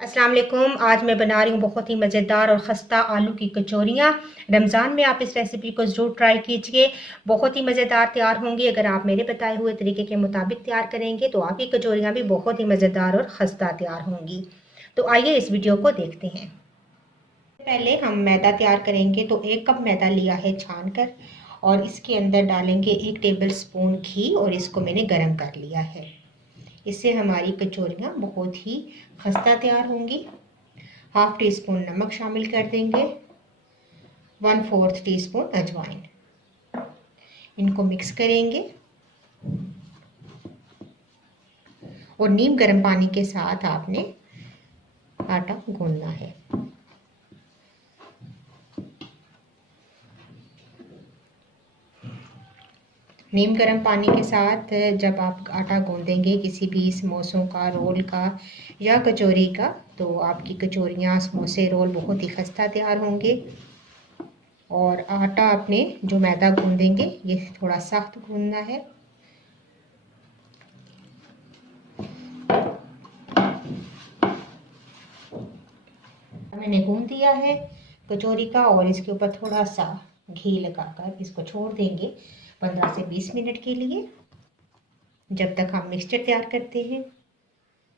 अस्सलाम वालेकुम। आज मैं बना रही हूँ बहुत ही मज़ेदार और ख़स्ता आलू की कचौरियाँ। रमज़ान में आप इस रेसिपी को ज़रूर ट्राई कीजिए, बहुत ही मज़ेदार तैयार होंगी। अगर आप मेरे बताए हुए तरीके के मुताबिक तैयार करेंगे तो आपकी कचौरियाँ भी बहुत ही मज़ेदार और ख़स्ता तैयार होंगी। तो आइए इस वीडियो को देखते हैं। पहले हम मैदा तैयार करेंगे। तो 1 कप मैदा लिया है छान कर, और इसके अंदर डालेंगे 1 टेबल स्पून घी, और इसको मैंने गर्म कर लिया है। इससे हमारी कचौरियाँ बहुत ही खस्ता तैयार होंगी। हाफ टी स्पून नमक शामिल कर देंगे, 1/4 टीस्पून अजवाइन। इनको मिक्स करेंगे और नीम गर्म पानी के साथ आपने आटा गूंदना है। नीम गर्म पानी के साथ जब आप आटा गूंदेंगे किसी भी समोसों का, रोल का या कचौरी का, तो आपकी कचौरियाँ, समोसे, रोल बहुत ही खस्ता तैयार होंगे। और आटा आपने जो मैदा गूंदेंगे ये थोड़ा सख्त गूंदना है। मैंने गूंद दिया है कचौरी का, और इसके ऊपर थोड़ा सा घी लगाकर इसको छोड़ देंगे 15 से 20 मिनट के लिए, जब तक हम मिक्सचर तैयार करते हैं।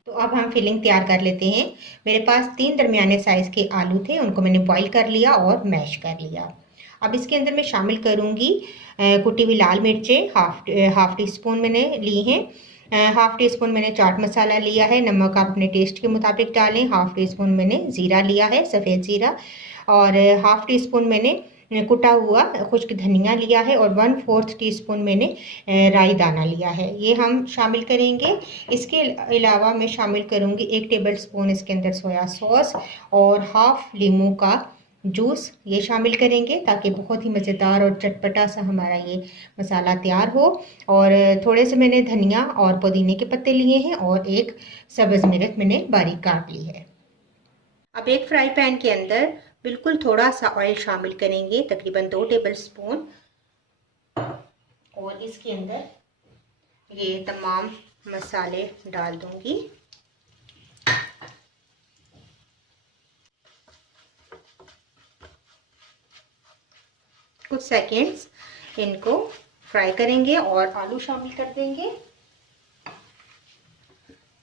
तो अब हम फिलिंग तैयार कर लेते हैं। मेरे पास 3 दरमियाने साइज़ के आलू थे, उनको मैंने बॉईल कर लिया और मैश कर लिया। अब इसके अंदर मैं शामिल करूँगी कुटी हुई लाल मिर्चें, हाफ टी स्पून मैंने ली हैं। हाफ टी स्पून मैंने चाट मसाला लिया है, नमक आप अपने टेस्ट के मुताबिक डालें। हाफ टी स्पून मैंने ज़ीरा लिया है, सफ़ेद ज़ीरा, और हाफ टी स्पून मैंने कुटा हुआ खुश्क धनिया लिया है, और 1/4 टीस्पून मैंने राई दाना लिया है। ये हम शामिल करेंगे। इसके अलावा मैं शामिल करूँगी 1 टेबल स्पून इसके अंदर सोया सॉस, और हाफ लीमू का जूस ये शामिल करेंगे, ताकि बहुत ही मज़ेदार और चटपटा सा हमारा ये मसाला तैयार हो। और थोड़े से मैंने धनिया और पुदीने के पत्ते लिए हैं, और एक सब्ज़ मिर्च मैंने बारीक काट ली है। अब एक फ्राई पैन के अंदर बिल्कुल थोड़ा सा ऑयल शामिल करेंगे, तकरीबन 2 टेबल स्पून, और इसके अंदर ये तमाम मसाले डाल दूंगी। कुछ सेकंड्स इनको फ्राई करेंगे और आलू शामिल कर देंगे,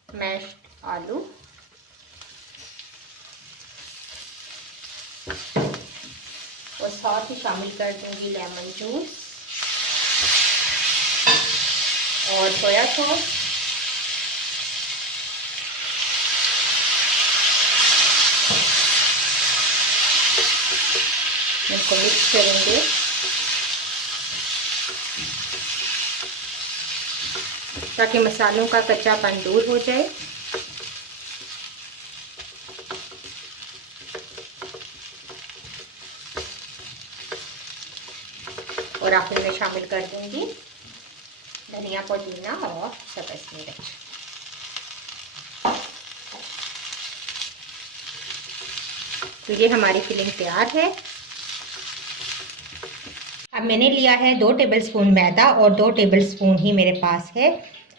मैश्ड आलू। और साथ ही शामिल कर दूंगी लेमन जूस और सोया सॉस। इसको मिक्स करेंगे ताकि मसालों का कच्चापन दूर हो जाए। और आखिर में शामिल कर दूंगी धनिया, पुदीना और सब्ज़ मिर्च। तो ये हमारी फिलिंग तैयार है। अब मैंने लिया है 2 टेबल स्पून मैदा, और 2 टेबल स्पून ही मेरे पास है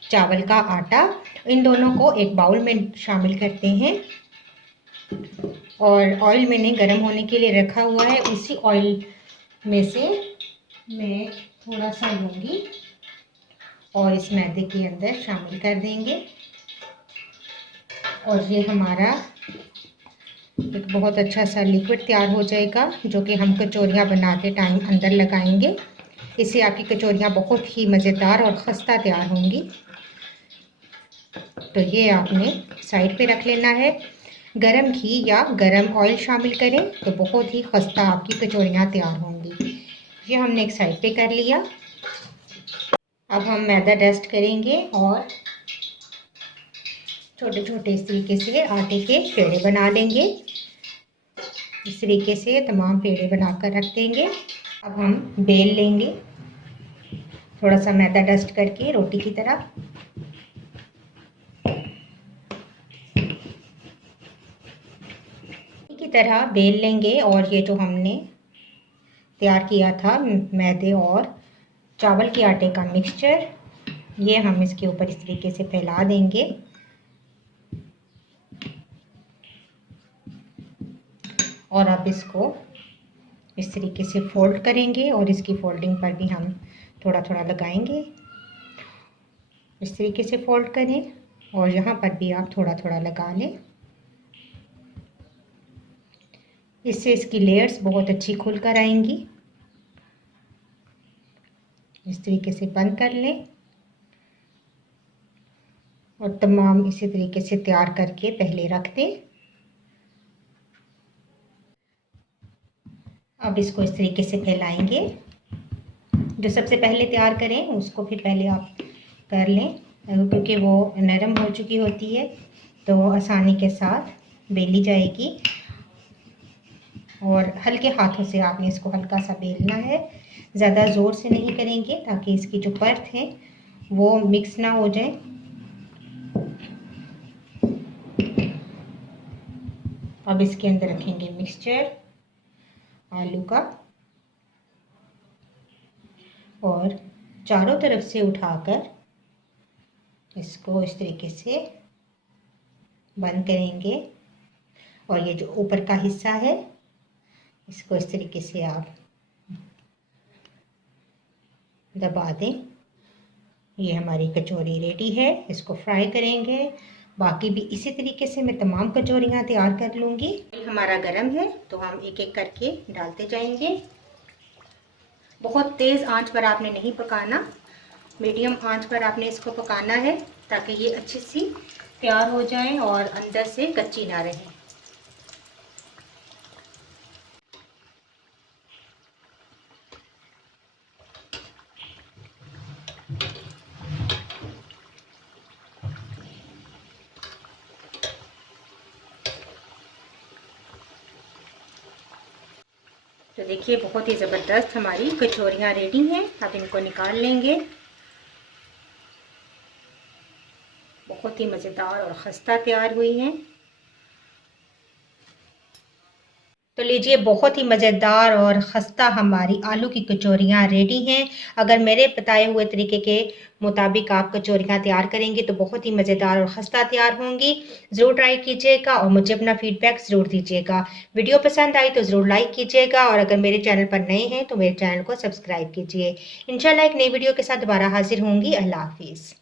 चावल का आटा। इन दोनों को एक बाउल में शामिल करते हैं, और ऑयल मैंने गर्म होने के लिए रखा हुआ है। उसी ऑयल में से मैं थोड़ा सा लूँगी और इस मैदे के अंदर शामिल कर देंगे, और ये हमारा एक बहुत अच्छा सा लिक्विड तैयार हो जाएगा, जो कि हम कचौरियाँ बनाते टाइम अंदर लगाएंगे। इससे आपकी कचौरियाँ बहुत ही मज़ेदार और खस्ता तैयार होंगी। तो ये आपने साइड पे रख लेना है। गरम घी या गरम ऑयल शामिल करें तो बहुत ही खस्ता आपकी कचौरियाँ तैयार होंगी। ये हमने एक साइड पे कर लिया। अब हम मैदा डस्ट करेंगे और छोटे छोटे इस तरीके से आटे के पेड़े बना देंगे। इस तरीके से तमाम पेड़े बनाकर रख देंगे। अब हम बेल लेंगे, थोड़ा सा मैदा डस्ट करके रोटी की तरह। बेल लेंगे, और ये जो हमने तैयार किया था मैदे और चावल के आटे का मिक्सचर, ये हम इसके ऊपर इस तरीके से फैला देंगे। और अब इसको इस तरीके से फोल्ड करेंगे और इसकी फोल्डिंग पर भी हम थोड़ा थोड़ा लगाएंगे। इस तरीके से फोल्ड करें और यहाँ पर भी आप थोड़ा थोड़ा लगा लें। इससे इसकी लेयर्स बहुत अच्छी खुल कर आएंगी। इस तरीके से बंद कर लें और तमाम इसी तरीके से तैयार करके पहले रख दें। अब इसको इस तरीके से फैलाएंगे। जो सबसे पहले तैयार करें उसको फिर पहले आप कर लें, क्योंकि वो नरम हो चुकी होती है तो आसानी के साथ बेली जाएगी। और हल्के हाथों से आपने इसको हल्का सा बेलना है, ज़्यादा ज़ोर से नहीं करेंगे ताकि इसकी जो परत है वो मिक्स ना हो जाए। अब इसके अंदर रखेंगे मिक्सचर आलू का और चारों तरफ से उठाकर इसको इस तरीके से बंद करेंगे। और ये जो ऊपर का हिस्सा है इसको इस तरीके से आप दबा दें। ये हमारी कचौरी रेडी है, इसको फ्राई करेंगे। बाकी भी इसी तरीके से मैं तमाम कचौरियाँ तैयार कर लूँगी। हमारा गरम है तो हम एक एक करके डालते जाएंगे। बहुत तेज़ आंच पर आपने नहीं पकाना, मीडियम आंच पर आपने इसको पकाना है ताकि ये अच्छी सी तैयार हो जाए और अंदर से कच्ची ना रहे। तो देखिए बहुत ही ज़बरदस्त हमारी कचौरियाँ रेडी हैं। अब इनको निकाल लेंगे। बहुत ही मज़ेदार और खस्ता तैयार हुई हैं। तो लीजिए बहुत ही मज़ेदार और खस्ता हमारी आलू की कचौरियाँ रेडी हैं। अगर मेरे बताए हुए तरीके के मुताबिक आप कचौरियाँ तैयार करेंगे तो बहुत ही मज़ेदार और खस्ता तैयार होंगी। ज़रूर ट्राई कीजिएगा और मुझे अपना फीडबैक ज़रूर दीजिएगा। वीडियो पसंद आई तो ज़रूर लाइक कीजिएगा और अगर मेरे चैनल पर नए हैं तो मेरे चैनल को सब्सक्राइब कीजिए। इंशाल्लाह एक नई वीडियो के साथ दोबारा हाजिर होंगी। अल्लाह हाफिज़।